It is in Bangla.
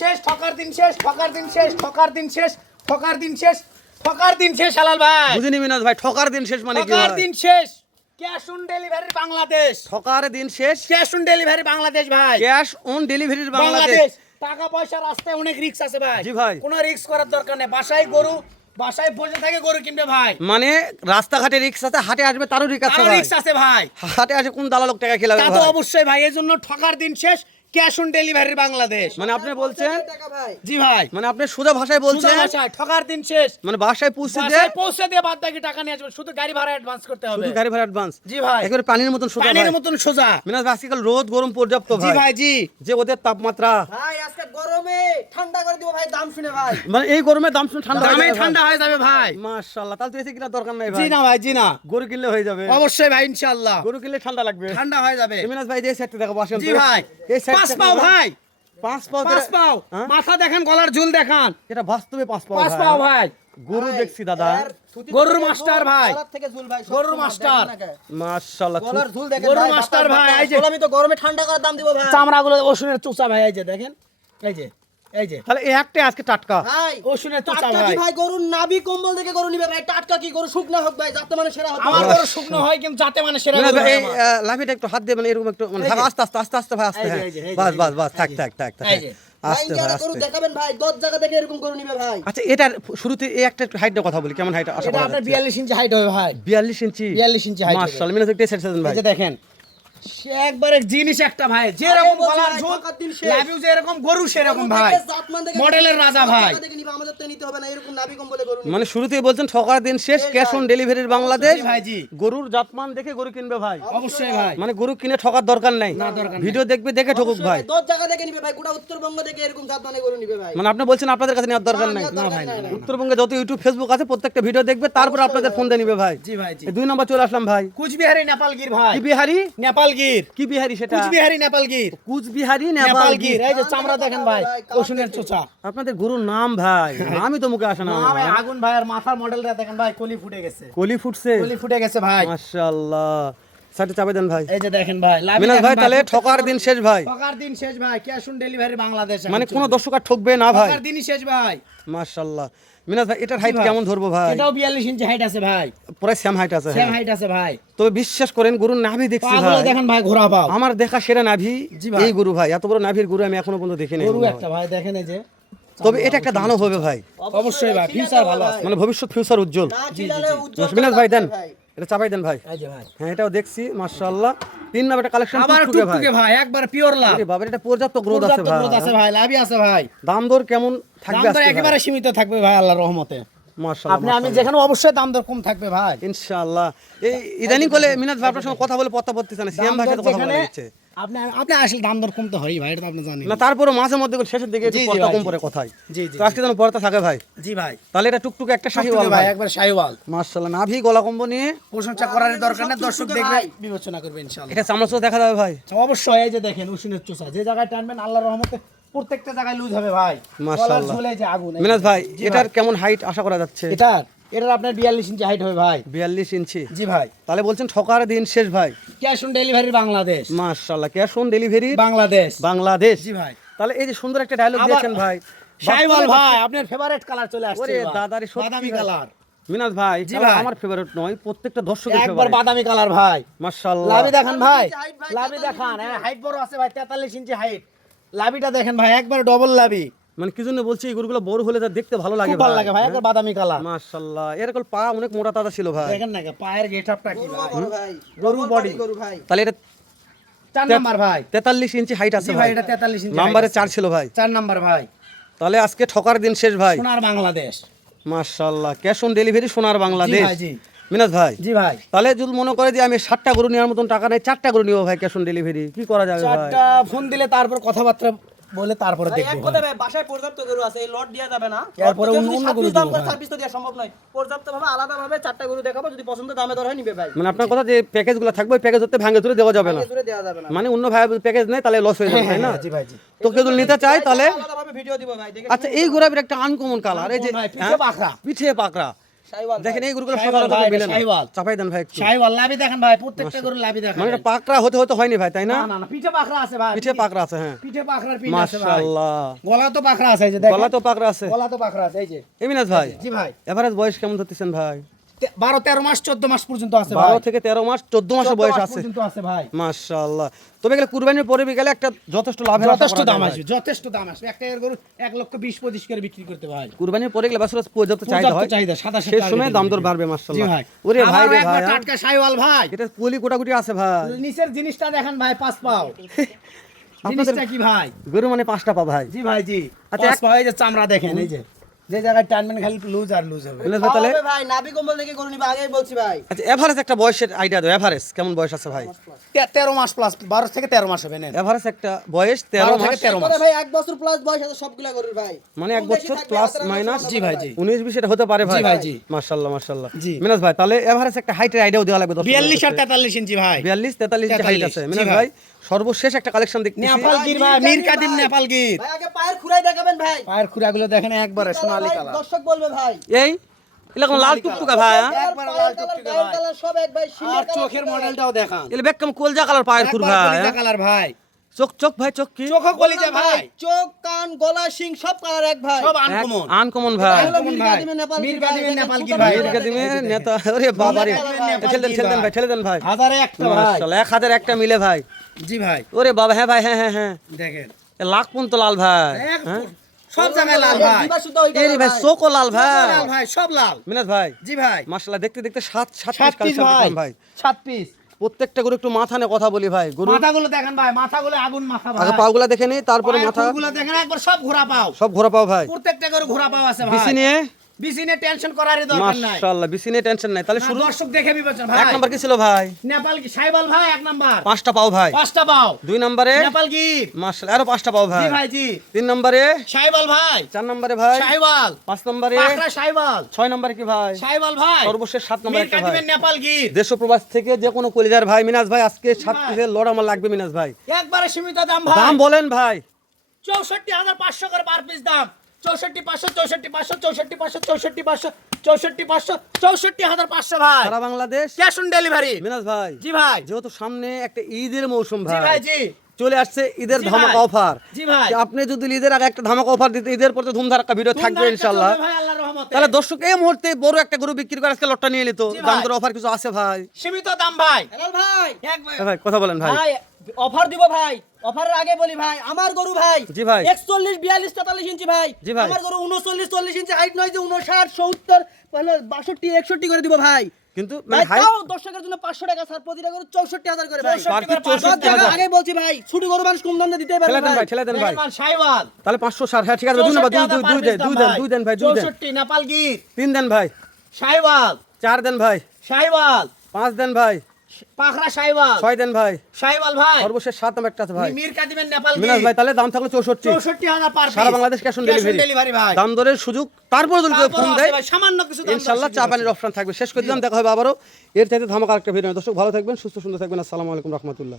শেষ, ঠকার দিন শেষ, ঠকার দিন শেষ, ঠকার দিন শেষ, ঠকার দিন শেষ, ঠকার দিন শেষ হালাল ভাই। বুঝিনি মিনাজ ভাই, ঠকার দিন শেষ মানে কি? ঠকার দিন শেষ, ক্যাশ অন ডেলিভারি বাংলাদেশ। ঠকার দিন শেষ, ক্যাশ অন ডেলিভারি বাংলাদেশ ভাই। ক্যাশ অন ডেলিভারির বাংলাদেশ। বাংলাদেশ। টাকা পয়সা রাস্তায় অনেক রিস্ক আছে ভাই। জি ভাই। কোনো রিস্ক করার দরকার নেই। বাসায় বসে থেকে গরু কিনবে ভাই। মানে রাস্তাঘাটে রিক্স আছে, হাটে আসবে তারও রিক্স আছে ভাই। রিস্ক আছে ভাই। হাটে আসে কোন দালাল লোক টাকা খেলাবে তা তো ভাই? অবশ্যই ভাই, এই জন্য ঠকার দিন শেষ, ক্যাশ অন ডেলিভারি বাংলাদেশ। মানে আপনি বলছেন, জি ভাই, মানে আপনি সোজা ভাষায় বলছেন, সোজা ভাষায় ঠকার দিন শেষ। মানে বাসায় পৌঁছে দিয়ে বাসায় পৌঁছে দিয়ে বাদ বাকি টাকা নিয়ে আসবে, শুধু গাড়ি ভাড়া অ্যাডভান্স করতে হবে। শুধু গাড়ি ভাড়া অ্যাডভান্স। জি ভাই, একেবারে পানির মতন সোজা পানির ভাই। মতন সোজা। মিনাজ ভাই, আজকাল রোদ গরম পর্যাপ্ত জি ভাই। ভাই, জি। যে ওদের তাপমাত্রা, ভাই আজকে গরমে ঠান্ডা করে দিব ভাই, দাম শুনে ভাই। মানে এই গরমে দাম শুনে ঠান্ডা হয়ে দামে যাবে ঠান্ডা হয়ে যাবে ভাই। মাশাআল্লাহ, তাহলে তো এসে কিনা দরকার নাই জি ভাই। না ভাই, জি না, গরু কিনলে হয়ে যাবে। অবশ্যই ভাই, ইনশাআল্লাহ গরু কিনলে ঠান্ডা লাগবে। ঠান্ডা হয়ে যাবে। মিনাজ ভাই, যে সাইডটা দেখো বসেন। জি ভাই, এই সাইডটা পাঁচ পাও ভাই, পাঁচ পাও। পাঁচ পাও, হ্যাঁ? মাথা দেখান, গলার ঝুল দেখান। এটা বাস্তবে পাঁচ পাও পাঁচ পাও ভাই, গরু দেখছি দাদা। গরুর মাস্টার ভাই, গলার থেকে ঝুল ভাই, গরুর মাস্টার। মাশাআল্লাহ, গলার ঝুল দেখেন গরুর ভাই, মাস্টার ভাই, এই যে আমি তো গরমে ঠান্ডা করে দাম দিব ভাই। চামড়াগুলো ওষুনের চোচা ভাই, এই যে দেখেন, এই যে, এই যে তাহলে এই একটা আজকে টাটকা। ভাই ওষুনের চোচা টাটকা ভাই। কি ভাই, গরুর নাভি কম্বল দেখে গরু নিবে ভাই। টাটকা কি, গরু শুকনা হোক ভাই, যাতে মানে সেরা হোক। আমার গরু শুকনো হয় কিন্তু যাতে মানে সেরা মিনাজ গরু ভাই, হয় এই আমার। লাভিটা একটু হাত দিয়ে মানে এরকম একটু মানে এই যে। থাক, আস্তে আস্তে আস্তে আস্তে ভাই, আস্তে। এই যে, হ্যাঁ এই যে, এই যে, বাস বাস এই বাস, যে, থাক এই থাক থাক থাক, এই যে। ভাই আস্তে ভাই, যারা গরু আস্তে। দেখাবেন ভাই, 10 জায়গা দেখে এরকম গরু নিবে ভাই। আচ্ছা, এটার শুরুতে এই একটা একটু হাইটের কথা বলি, কেমন হাইট আশা এটা করা আপনার যাচ্ছে? 42 ইঞ্চি হাইট হবে ভাই। 42 ইঞ্চি। 42 ইঞ্চি height হবে। মাশাআল্লাহ, মিনাজ একটু সেট দেন ভাই। এই যে দেখেন, সে একবারে জিনিস একটা ভাই, যেরকম বলছি গলার ভাই, ঝোল, ঠকার দিন শেষ। লাভ ইউ যেরকম গরু সেরকম ভাই, দেখে জাতমান দেখে মডেলের রাজা 10 ভাই। জায়গা দেখে নিবে, আমাদের তো নিতে হবে না, এরকম নাভি কম্বলে গরু নিবে। মানে শুরুতেই বলছেন ঠকার দিন শেষ, ক্যাশ অন ডেলিভারির বাংলাদেশ। জি ভাই, জি। গরুর জাতমান দেখে গরু কিনবে ভাই। অবশ্যই ভাই, মানে গরু কিনে ঠকার দরকার নাই, ভিডিও দেখবে দেখে ঠকুক ভাই। 10 জায়গা দেখে নিবে ভাই, গোটা উত্তরবঙ্গ দেখে এরকম জাতমানে গরু নিবে ভাই। মানে আপনি বলছেন আপনাদের কাছে নেওয়ার দরকার নাই? না ভাই, না। উত্তরবঙ্গে যত ইউটিউব ফেসবুক আছে প্রত্যেকটা ভিডিও দেখবে, তারপর আপনাদের ফোন দিয়ে নিবে ভাই। জি ভাই, জি। এই 2 নম্বর চলে আসলাম ভাই। কুচবিহারি নেপালগির ভাই, কি বিহারি? নেপালগির, কি বিহারি সেটা? কুচবিহারি নেপালগির, কুচবিহারি নেপালগির। নেপালগির। এই যে চামড়া দেখেন ভাই, ওষুনের চোচা। আপনাদের গরুর নাম ভাই, নামই তো মুখে আসে না। না ভাই, আগুন ভাইয়ের মাথার মডেলটা দেখেন ভাই, কলি ফুটে গেছে, কলি ফুটছে, কলি ফুটে গেছে ভাই। মাশাআল্লাহ। সাথে চাপে দেন ভাই। এই যে দেখেন ভাই, লাভ মিনাজ ভাই, তাহলে ঠকার দিন শেষ ভাই। ঠকার দিন শেষ ভাই, ক্যাশ অন ডেলিভারি বাংলাদেশ। মানে কোনো দর্শক আর ঠকবে না ভাই। ঠকার দিনই শেষ ভাই। মাশাআল্লাহ। মিনাজ ভাই, এটার হাইট ভাই। কেমন ধরবো ভাই? এটাও 42 ইঞ্চি হাইট আছে ভাই, প্রায় সেম হাইট আছে। সেম হ্যাঁ, হাইট আছে ভাই। তবে বিশ্বাস করেন গরুর নাভি দেখছি পাগুলো ভাই, দেখেন ভাই, ঘোড়া পাও। আমার দেখা সেরা নাভি জি ভাই। এই গরু ভাই। এত বড় নাভির গরু আমি এখনো পর্যন্ত দেখিনি। গরু একটা ভাই দেখেন, এই যে। তবে এটা একটা দানব হবে ভাই, অবশ্যই ভাই, ফিউচার ভালো আছে। মানে ভবিষ্যৎ ফিউচার উজ্জ্বল। না ছিলালে উজ্জ্বল মিনাজ ভাই দেন, ভাই। এটা চাপাই দেন ভাই। এই যে ভাই, হ্যাঁ, এটাও দেখছি মাশাআল্লাহ। 3 নাম্বারটা কালেকশন আবার টুকটুকে ভাই। টুকটুকে ভাই, একবার পিওর লাভ। আরে বাবা, এটা পর্যাপ্ত গ্রোথ আছে পর্যাপ্ত growth আছে ভাই। ভাই, লাভই আছে ভাই। দাম দর কেমন দাম থাকবে দর আজকে একেবারে সীমিত থাকবে ভাই, আল্লাহর রহমতে। মাশাআল্লাহ। আমি যেখানে অবশ্যই দাম দর কম থাকবে ভাই। ইনশাআল্লাহ। এই ইদানিং বলে মিনাজ ভাই আপনার সঙ্গে কথা বলে পত্তা পড়তেছে না, সিএম দাম ভাইয়ের দর সাথে কথা বলা যেখানে- হচ্ছে আপনি আসলে দাম দর কম তো হয় ভাই, এটা তো আপনি জানেন। না, তারপরে মাঝে মধ্যে শেষের দিকে একটু জি, জি পর্দা ভাই, কম জি। পড়ে কথাই। জি, জি, তো আজকে যেন পর্দা থাকে ভাই। জি ভাই, তাহলে এটা টুকটুকে একটা শাহিওয়াল শাহিওয়াল ভাই, ভাই। একবার শাহিওয়াল। মাশাআল্লাহ, নাভি গলা কম্বো নিয়ে প্রশংসা করার দরকার নেই, দর্শক টুকটুকে দেখবে ভাই। বিবেচনা করবে ইনশাআল্লাহ। এটা চামড়া চোখ দেখা যাবে ভাই। অবশ্যই, এই যে দেখেন উসুনের চোষা, যে জায়গায় টানবেন আল্লাহর রহমতে প্রত্যেকটা জায়গায় লুজ হবে ভাই। মাশাআল্লাহ। গলার ঝুলে যে আগুন। এই মিনাজ যে। ভাই, জি এটার কেমন হাইট আশা করা যাচ্ছে? এটার আপনার 42 ইঞ্চি হাইট হবে ভাই। 42 ইঞ্চি। জি ভাই, তাহলে বলছেন ঠকার দিন শেষ ভাই। Cash on delivery Bangladesh. মাশাআল্লাহ, cash on delivery Bangladesh. Bangladesh. জি ভাই, তাহলে এই যে সুন্দর একটা ডায়লগ আবার- দিয়েছেন ভাই। শাহিওয়াল ভাই, আপনার ফেভারিট কালার চলে আসছে ওরে ভাই। দাদারে, সত্যি বাদামি ভাই। কালার, মিনাজ ভাই, জি কালার ভাই। আমার ফেভারিট নয়, প্রত্যেকটা দর্শকের একবার ফেভারিট। বাদামি কালার ভাই। মাশাআল্লাহ। লাভি দেখান ভাই, height ভাই, লাভি 43 দেখান। ইঞ্চি। হ্যাঁ, হাইট বড় আছে ভাই, 43 ইঞ্চি হাইট। লাভিটা দেখেন ভাই, একবার ডবল লাভি। মানে কি জন্য বলছি, এই গরুগুলো বড় হলে যা দেখতে ভালো লাগে খুব ভালো লাগে ভাই, একবার বাদামি কালার। মাশাআল্লাহ। এরকম পা অনেক মোটা তাজা ছিল ভাই। দেখেন না পায়ের গেটআপটা কি ভাই। বড় ভাই, গরু body। গরু ভাই। তাহলে এটা 4 নাম্বার ভাই। 43 ইঞ্চি হাইট আছে জি ভাই। ভাই, এটা 43 ইঞ্চি। নাম্বারে 4 ছিল ভাই। 4 নাম্বার ভাই। তাহলে আজকে ঠকার দিন শেষ ভাই। সোনার বাংলাদেশ। মাশাআল্লাহ, ক্যাশ অন ডেলিভারি সোনার বাংলাদেশ। ভাই, জি। মিনাজ ভাই, জি ভাই, তাহলে যদি মনে করে যে আমি 7টা গরু নেওয়ার মতন টাকা নাই, 4টা গরু নিব ভাই ক্যাশ অন ডেলিভারি, কি করা যাবে ভাই? 4টা ফোন দিলে তারপর কথাবার্তা বলে তারপরে ভাই, এক দেখবো কথা ভাই। ভাই, বাসায় পর্যাপ্ত গরু আছে, এই লট দেয়া যাবে না। এরপরে লট যদি অন্য 7 গরু পিস দাম দিব করে ভাই। সার্ভিস তো দেওয়া সম্ভব নয়। পর্যাপ্তভাবে আলাদাভাবে 4টা গরু দেখাবো, যদি পছন্দ দামে দর হয় নিবে ভাই। মানে আপনার কথা যে প্যাকেজগুলো থাকবে, ওই প্যাকেজ হতে ভাঙে চুরে দেওয়া যাবে না। জোরে দেওয়া যাবে না। মানে অন্য ভাই প্যাকেজ নেই, তাহলে লস হয়ে যাবে, তাই না? জি ভাই, জি। তো কেউ যদি নিতে চায় তাহলে আলাদাভাবে ভিডিও দিব ভাই, দেখে আচ্ছা, এই গোলাপের একটা আনকমন কালার, এই যে ভাই, পিঠে হ্যাঁ? পাকড়া। পিঠে পাকড়া, শাইওয়াল দেখেন এই গরুগুলো শাহিওয়াল সকালে ভাই, মিলে না। শাহিওয়াল। চাপাই দেন ভাই একটু। শাহিওয়াল লাভি দেখেন ভাই, প্রত্যেকটা গরু লাভি দেখেন। মানে এটা পাকড়া হতে হতে হয়নি ভাই, তাই না? না না না, পিঠে পাখরা আছে ভাই, পিঠে পাকড়া আছে, হ্যাঁ। পিঠে পাখরার পিঠ আছে ভাই। মাশাআল্লাহ, গলা তো পাখরা আছে, এই যে দেখেন। গলা তো পাকড়া আছে। গলা তো পাখরা আছে, এই যে। এমিনাজ ভাই, জি ভাই, এভারেজ বয়স কেমন ধরতেছেন ভাই? 12-13 মাস 14 মাস পর্যন্ত আছে ভাই। 12 থেকে 13 মাস 14 মাসের 14 বয়স মাস আছে। পর্যন্ত আছে ভাই। মাশাআল্লাহ। তবে গেলে কুরবানির পরে গেলে একটা যথেষ্ট লাভের আশা যথেষ্ট করা যায় দাম ভাই। আসবে, যথেষ্ট দাম আসবে। একটা এর গরু 1,20,25 করে বিক্রি করতে ভাই। কুরবানির পরে গেলে বাছুর পর্যাপ্ত চাহিদা হয়, পর্যাপ্ত চাহিদা, 27 সেই টাকা সময় কেজি দাম দর বিক্রি। বাড়বে জি মাশাআল্লাহ। ভাই। ওরে ভাই আবারও রে একবার ভাই, টাটকা শাহিওয়াল ভাই। এটা কুলি কোটাকুটি আছে ভাই। নিচের জিনিসটা দেখেন ভাই, 5 পাও। আপনাদের জিনিসটা কি ভাই? গরু মানে 5টা পা ভাই। জি ভাই, জি। আচ্ছা, 5 পাও, এই যে চামড়া দেখেন, এই যে জায়গায় টানবেন খালি লুজ আর লুজ হবে। এমিনাজ ভাই তাহলে হবে ভাই, নাভি কম্বল থেকে গরু নিবে, আগেই বলছি ভাই। আচ্ছা এভারেজ একটা বয়সের আইডিয়া দাও, এভারেজ কেমন বয়স আছে ভাই? 13 মাস প্লাস, 12 থেকে 13 মাস হবে নেন। এভারেজ একটা বয়স 13 12 মাস, থেকে 13 মাস। একবারে ভাই 1 বছর প্লাস বয়স আছে সবগুলা গরুর ভাই। মানে 1 কম বেশি বছর থাকবে, প্লাস হাতের মাইনাস। আঙুল জি ভাই, জি। 19-20 এটা হতে পারে ভাই। জি ভাই, জি। মাশাআল্লাহ মাশাআল্লাহ। জি। মিনাজ ভাই তাহলে এভারেজ একটা হাইটের আইডিয়াও দেওয়া লাগবে। 42 আর 43 ইঞ্চি ভাই। 42-43 ইঞ্চি হাইট আছে। 43, মিনাজ জি ভাই সর্বশেষ একটা কালেকশন দেখতেছি। নেপাল গির ভাই, মির কাদিম নেপাল গির। ভাই আগে পায়ের খুরাই দেখাবেন ভাই। পায়ের খুরাগুলো দেখেন একবারে সোনালী ভাই, কালার। দর্শক বলবে ভাই। এই এরকম লাল টুকটুকা ভাই, হ্যাঁ? একবার পায়ের লাল কালার, টুকটুকে গায়ের ভাই। কালার সব এক ভাই, আর শিংয়ের কালার চোখের সব এক। মডেলটাও দেখান। এলে বেকম কোলজা কালার পায়ের খুর একবার ভাই, কলিজা হ্যাঁ? কালার ভাই। চোখ চোখ ভাই, চোখ কি চোখও কলিজা ভাই। চোখ, কান, গলা, শিং সব কালার এক ভাই। সব আনকমন। আনকমন ভাই। হলো আনকমন মির ভাই। কাদিমে নেপাল মির গির ভাই, কাদিমে দেখেন নেপাল ছোট গির ভাই, ভাই। মির দেখেন। কাদিমে নেতা, ওরে বাবা রে। নেপাল ঠেলে দেন, গির ঠেলে দেন ভাই। ভাই, ঠেলে দেন ভাই। হাজারে একটা ভাই। মাশাআল্লাহ, 1 হাতের একটা মিলে ভাই। জি ভাই, ওরে বাবা, হ্যাঁ ভাই, হ্যাঁ হ্যাঁ হ্যাঁ। দেখেন। এ লাখ পর্যন্ত লাল ভাই, এক হ্যাঁ? সব জায়গায় লাল ভাই। দিবা শুদ্ধ ওই এই রে কালার ভাই ভাই। চোখও লাল ভাই। লাল ভাই, সব লাল। মিনাজ ভাই জি ভাই। মাশাআল্লাহ, দেখতে দেখতে 7 7 পিস পিস কালেকশন ভাই। দেখলাম ভাই। 7 পিস। প্রত্যেকটা গরু একটু মাথা নিয়ে কথা বলি ভাই। গরু মাথাগুলো দেখেন ভাই, মাথাগুলো আগুন মাথা ভাই। আগে পাগুলা দেখে নি, তারপরে মাথা পাগুলো দেখেন একবার সব ঘোরা পাও। সব ঘোরা পাও ভাই। প্রত্যেকটা করে ঘোরা পাও আছে ভাই। বিসি নিয়ে বিসিনে টেনশন করারই দরকার নাই। মাশাআল্লাহ, বিসি নিয়ে টেনশন নাই। তাহলে না, শুরু দর্শক দেখে বিবেচনা ভাই। 1 নাম্বার কি ছিল ভাই? নেপাল কি সাইবাল ভাই 1 নাম্বার। 5টা পাও ভাই। 5টা পাও। 2 নম্বরে নেপাল কি? মাশাআল্লাহ আরো 5টা পাও জি ভাই। ভাই, জি। 3 নম্বরে, সাইবাল ভাই। 4 নম্বরে ভাই, সাইবাল। 5 নম্বরে, পাকড়া সাইবাল। 6 নম্বরে কি ভাই? সাইবাল ভাই। সর্বশেষ 7 নম্বরে মির একটা ভাই। কাদিমের নেপাল কি? দেশ ও প্রবাস থেকে যে কোনো কলিজার ভাই মিনাজ ভাই, আজকে 7 ভাই। পিসের লড় আমার লাগবে মিনাজ ভাই। একবারে সীমিত দাম ভাই। দাম বলেন ভাই। 64,500 করে পার পিস দাম। 64,500, 64,500, 64,500, 64,500, 64,500, 64,500 ভাই। সারা বাংলাদেশ ক্যাশ অন ডেলিভারি। মিনাজ ভাই, জি ভাই। যেহেতু সামনে একটা ঈদের মৌসুম জি ভাই, ভাই, জি। চলে আসছে ঈদের জি ভাই। ধামাকা অফার। জি ভাই। আপনি যদি ঈদের আগে একটা ধামাকা অফার দিতে, ঈদের পরে ধুমধারাক্কা ভিডিও থাকবে ধুমধাম ইনশাআল্লাহ। চলবে ভাই আল্লাহর রহমতে। তাহলে দর্শক এই মুহূর্তে বড় একটা গরু বিক্রি করে আজকে লটটা নিয়ে নিত, জি দাম ভাই। দর অফার কিছু আছে ভাই? সীমিত দাম ভাই। হেলাল ভাই, একবার ভাই কথা বলেন ভাই। ভাই অফার দিব ভাই। অফারের আগে বলি ভাই, আমার গরু ভাই জি ভাই। 41, 42, 43 ইঞ্চি ভাই। জি ভাই। আমার গরু 39, 40 ইঞ্চি হাইট নয় যে 59, 70, তাহলে 62, 61 করে দিব ভাই। কিন্তু ভাই মানে হাই তাও দর্শকের জন্য 500 টাকা ছাড়, প্রতিটা গরু 64,000 করে ভাই। 64 পার পিস করে 64,000। আগে বলছি ভাই, ছোট গরু মানুষ কম দামে দিতেই পারবে ঠেলে দেন ভাই, ভাই। ঠেলে দেন ভাই। মেহমান সাইবাল। তাহলে 560, হ্যাঁ ঠিক আছে, দুই নাম্বার, দুই দেন, দুই দেন ভাই, 2 দেন, 64 নেপাল কি? 3 দেন ভাই, সাইবাল। 4 দেন ভাই, সাইবাল। 5 দেন ভাই, পাখরা সাইবাল। 6 দেন ভাই, সাইবাল ভাই। সর্বশেষ 7 নাম্বার একটা আছে ভাই। মির কাদিমের নেপাল কি? মিনাজ ভাই তাহলে দাম থাকলো 64, 64,000 পার পিস। সারা Bangladesh cash on delivery. Delivery ভাই। দাম দরের সুযোগ তারপর যদি কেউ তারপরও ফোন আছে দেয় ভাই, সামান্য কিছু দাম দর ইনশাআল্লাহ সুযোগ চা আছে। পানির অপশন থাকবে। শেষ করে দিলাম, দেখা হবে আবারও এর চাইতে ধামাকা একটা ভিডিও। দর্শক ভালো থাকবেন, সুস্থ সুন্দর থাকবেন। আসসালামু আলাইকুম রহমতুল্লাহ।